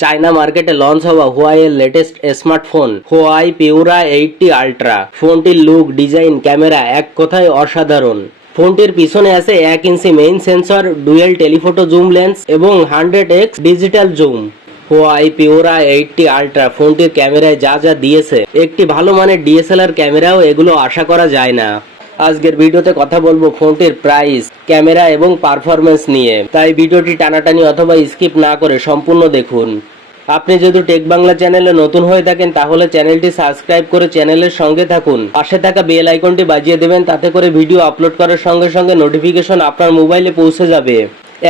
China মার্কেটে launch হওয়া হুয়াইয়ের latest smartphone Huawei Pura 80 ultra. ফোনটির লুক, ডিজাইন, ক্যামেরা এক কথায় অসাধারণ। ফোনটির পিছনে আছে 1 inch main sensor, dual telephoto zoom lens এবং 100x digital zoom. Huawei Pura 80 ultra ফোনটির ক্যামেরায় যা যা দিয়েছে, একটি ভালো মানের ডিএসএলআর ক্যামেরাও এগুলো আশা করা যায় না। আজকের ভিডিওতে কথা বলবো ফোনটির প্রাইস, ক্যামেরা এবং পারফরমেন্স নিয়ে, তাই ভিডিওটি টানাটানি অথবা স্কিপ না করে সম্পূর্ণ দেখুন। আপনি যদি টেক বাংলা চ্যানেলে নতুন হয়ে থাকেন তাহলে চ্যানেলটি সাবস্ক্রাইব করে চ্যানেলের সঙ্গে থাকুন। পাশে থাকা বেল আইকনটি বাজিয়ে দেবেন, তাতে করে ভিডিও আপলোড করার সঙ্গে সঙ্গে নোটিফিকেশন আপনার মোবাইলে পৌঁছে যাবে।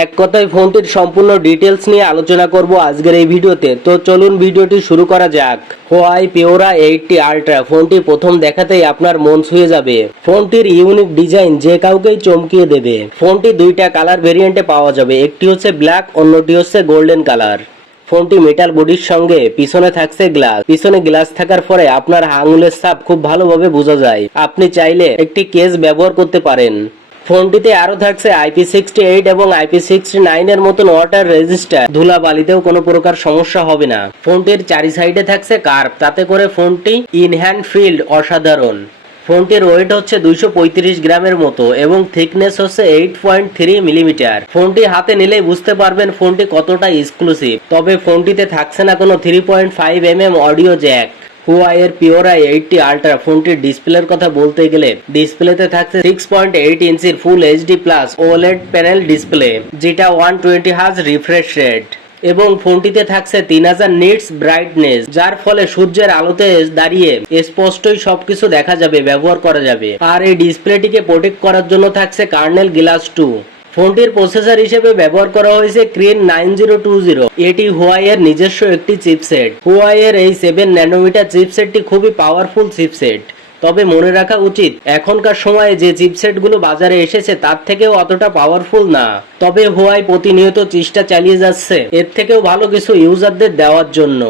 এক কথায় ফোনটির সম্পূর্ণ ডিটেলস নিয়ে আলোচনা করব আজকের এই ভিডিওতে। তো চলুন ভিডিওটি শুরু করা যাক। হুয়াই পিউরা 80 আল্ট্রা ফোনটি প্রথম দেখাতেই আপনার মন ছুঁয়ে যাবে। ফোনটির ইউনিক ডিজাইন যে কাউকেই চমকিয়ে দেবে। ফোনটি দুইটা কালার ভেরিয়েন্টে পাওয়া যাবে, একটি হচ্ছে ব্ল্যাক, অন্যটি হচ্ছে গোল্ডেন কালার। ফোনটি মেটাল বডির সঙ্গে পিছনে থাকছে গ্লাস। পিছনে গ্লাস থাকার পরে আপনার আঙুলের ছাপ খুব ভালোভাবে বোঝা যায়। আপনি চাইলে একটি কেস ব্যবহার করতে পারেন। ফোনটিতে আরো থাকছে IP68 এবং IP69 এর মতন ওয়াটার রেজিস্টার। ধুলা বালিতেও কোনো প্রকার সমস্যা হবে না। ফোনটির চারি সাইডে থাকছে কার্ভ, তাতে করে ফোনটি ইন হ্যান্ড ফিল্ড অসাধারণ। ফোনটির ওয়েট হচ্ছে 235 গ্রামের মতো এবং থিকনেস হচ্ছে 8.3 মিলিমিটার। ফোনটি হাতে নিলেই বুঝতে পারবেন ফোনটি কতটা এক্সক্লুসিভ। তবে ফোনটিতে থাকছে না কোনো 3.5mm অডিও জ্যাক। হুয়াইয়ের পিউরা 80 আল্ট্রা ফোনটির ডিসপ্লের কথা বলতে গেলে ডিসপ্লেতে থাকছে 6.8 ইঞ্চির full HD plus OLED panel display, যেটা 120 হার্জ রিফ্রেশ রেট, এবং ফোনটিতে থাকছে 3000 নিটস ব্রাইটনেস, যার ফলে সূর্যের আলোতে দাঁড়িয়ে স্পষ্টই সবকিছু দেখা যাবে, ব্যবহার করা যাবে। আর এই ডিসপ্লেটিকে প্রোটেক্ট করার জন্য থাকছে কার্নেল গ্লাস 2। ফোনটির প্রসেসর হিসেবে ব্যবহার করা হয়েছে ক্রিন 9020। এটি হুয়াইয়ের নিজস্ব একটি চিপসেট। হুয়াইয়ের এই 7 ন্যানোমিটার চিপসেটটি খুবই পাওয়ারফুল চিপসেট। তবে মনে রাখা উচিত, এখনকার সময়ে যে চিপসেটগুলো বাজারে এসেছে তার থেকেও অতটা পাওয়ারফুল না। তবে হুয়াই প্রতিনিয়ত চেষ্টা চালিয়ে যাচ্ছে এর থেকেও ভালো কিছু ইউজারদের দেওয়ার জন্য।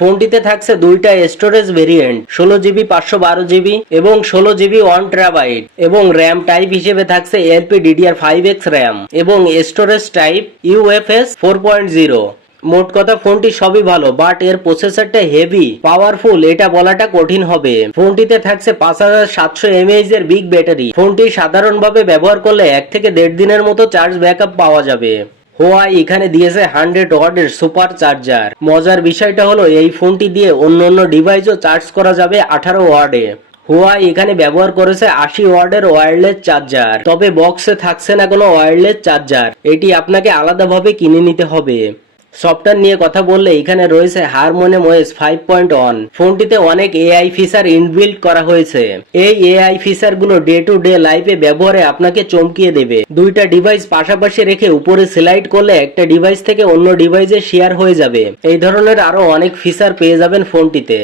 ফোনটিতে থাকছে দুইটা স্টোরেজ ভেরিয়েন্ট, 16GB 512GB এবং 16GB 1TB, এবং র্যাম টাইপ হিসেবে থাকছে LPDDR5X র্যাম এবং স্টোরেজ টাইপ UFS 4.0। মোট কথা ফোনটি সবই ভালো, বাট এর প্রসেসরটা হেভি পাওয়ারফুল, এটা বলাটা কঠিন হবে। ফোনটিতে থাকছে 5700 mAh এর বিগ ব্যাটারি। ফোনটি সাধারণভাবে ব্যবহার করলে 1 থেকে 1.5 দিনের মতো চার্জ ব্যাকআপ পাওয়া যাবে। হুয়াই এখানে দিয়েছে 100 ওয়াটের সুপার চার্জার। মজার বিষয়টা হলো এই ফোনটি দিয়ে অন্য ডিভাইসও চার্জ করা যাবে 18 ওয়াটে। হুয়াই এখানে ব্যবহার করেছে 80 ওয়াটের ওয়্যারলেস চার্জার। তবে বক্সে থাকছে না কোনো ওয়্যারলেস চার্জার, এটি আপনাকে আলাদাভাবে কিনে নিতে হবে। সফটওয়্যার নিয়ে কথা বললে এখানে রয়েছে হারমোনিয়াম ওএস 5.1। ফোনটিতে অনেক এআই ফিচার ইনবিল্ট করা হয়েছে। এই এআই ফিচারগুলো ডে টু ডে লাইফে ব্যবহারে আপনাকে চমকিয়ে দেবে। দুইটা ডিভাইস পাশাপাশি রেখে উপরে স্লাইড করলে একটা ডিভাইস থেকে অন্য ডিভাইসে শেয়ার হয়ে যাবে। এই ধরনের আরো অনেক ফিচার পেয়ে যাবেন ফোনটিতে।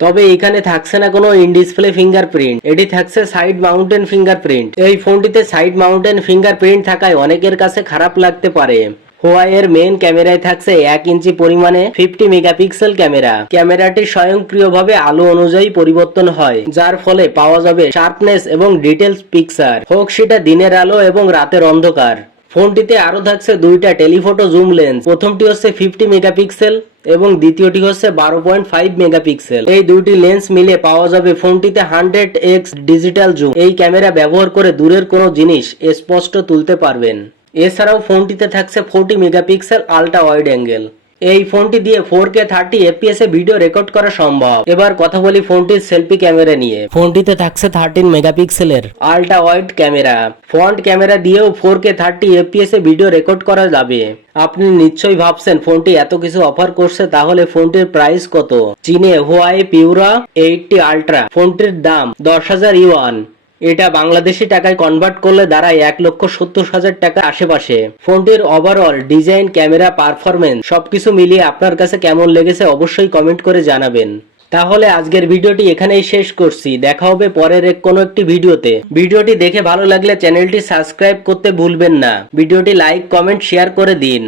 তবে এখানে থাকছে না কোনো ইন ডিসপ্লে ফিঙ্গারপ্রিন্ট, এটি থাকছে সাইড মাউন্টেন ফিঙ্গারপ্রিন্ট। এই ফোনটিতে সাইড মাউন্টেন ফিঙ্গারপ্রিন্ট থাকায় অনেকের কাছে খারাপ লাগতে পারে। হুয়াইয়ের মেইন ক্যামেরায় থাকছে 1 ইঞ্চি পরিমাণে 50 মেগাপিক্সেল ক্যামেরা। ক্যামেরাটি স্বয়ংক্রিয়ভাবে আলো অনুযায়ী পরিবর্তন হয়, যার ফলে পাওয়া যাবে শার্পনেস এবং ডিটেলস পিকচার, হোক সেটা দিনের আলো এবং রাতের অন্ধকার। ফোনটিতে আরো থাকছে দুইটা টেলিফোটো জুম লেন্স। প্রথমটি হচ্ছে 50 মেগাপিক্সেল এবং দ্বিতীয়টি হচ্ছে 12.5 মেগাপিক্সেল। এই দুইটি লেন্স মিলে পাওয়া যাবে ফোনটিতে 100x ডিজিটাল জুম। এই ক্যামেরা ব্যবহার করে দূরের কোনো জিনিস স্পষ্ট তুলতে পারবেন। এছাড়াও ফোনটিতে থাকছে 40 মেগাপিক্সেল আল্ট্রা ওয়াইড অ্যাঙ্গেল। এই ফোনটি দিয়ে 4K 30 FPS এ ভিডিও রেকর্ড করা সম্ভব। এবার কথা বলি ফোনটির সেলফি ক্যামেরা নিয়ে। ফোনটিতে থাকছে 13 মেগাপিক্সেলের ultra wide camera. Front camera দিয়েও 4K 30 FPS এ ভিডিও রেকর্ড করা যাবে। আপনি নিশ্চয়ই ভাবছেন ফোনটি এত কিছু অফার করছে, তাহলে ফোনটির প্রাইস কত? চীনে হুয়াই পিউরা 80 আল্ট্রা ফোনটির দাম 10,000 ইউয়ান। এটা বাংলাদেশি টাকায় কনভার্ট করলে দাঁড়ায় 1,70,000 টাকা আশেপাশে। ফোনটির ওভারঅল ডিজাইন, ক্যামেরা, পারফরমেন্স সবকিছু মিলিয়ে আপনার কাছে কেমন লেগেছে অবশ্যই কমেন্ট করে জানাবেন। তাহলে আজকের ভিডিওটি এখানেই শেষ করছি। দেখা হবে পরের কোনো একটি ভিডিওতে। ভিডিওটি দেখে ভালো লাগলে চ্যানেলটি সাবস্ক্রাইব করতে ভুলবেন না। ভিডিওটি লাইক, কমেন্ট, শেয়ার করে দিন।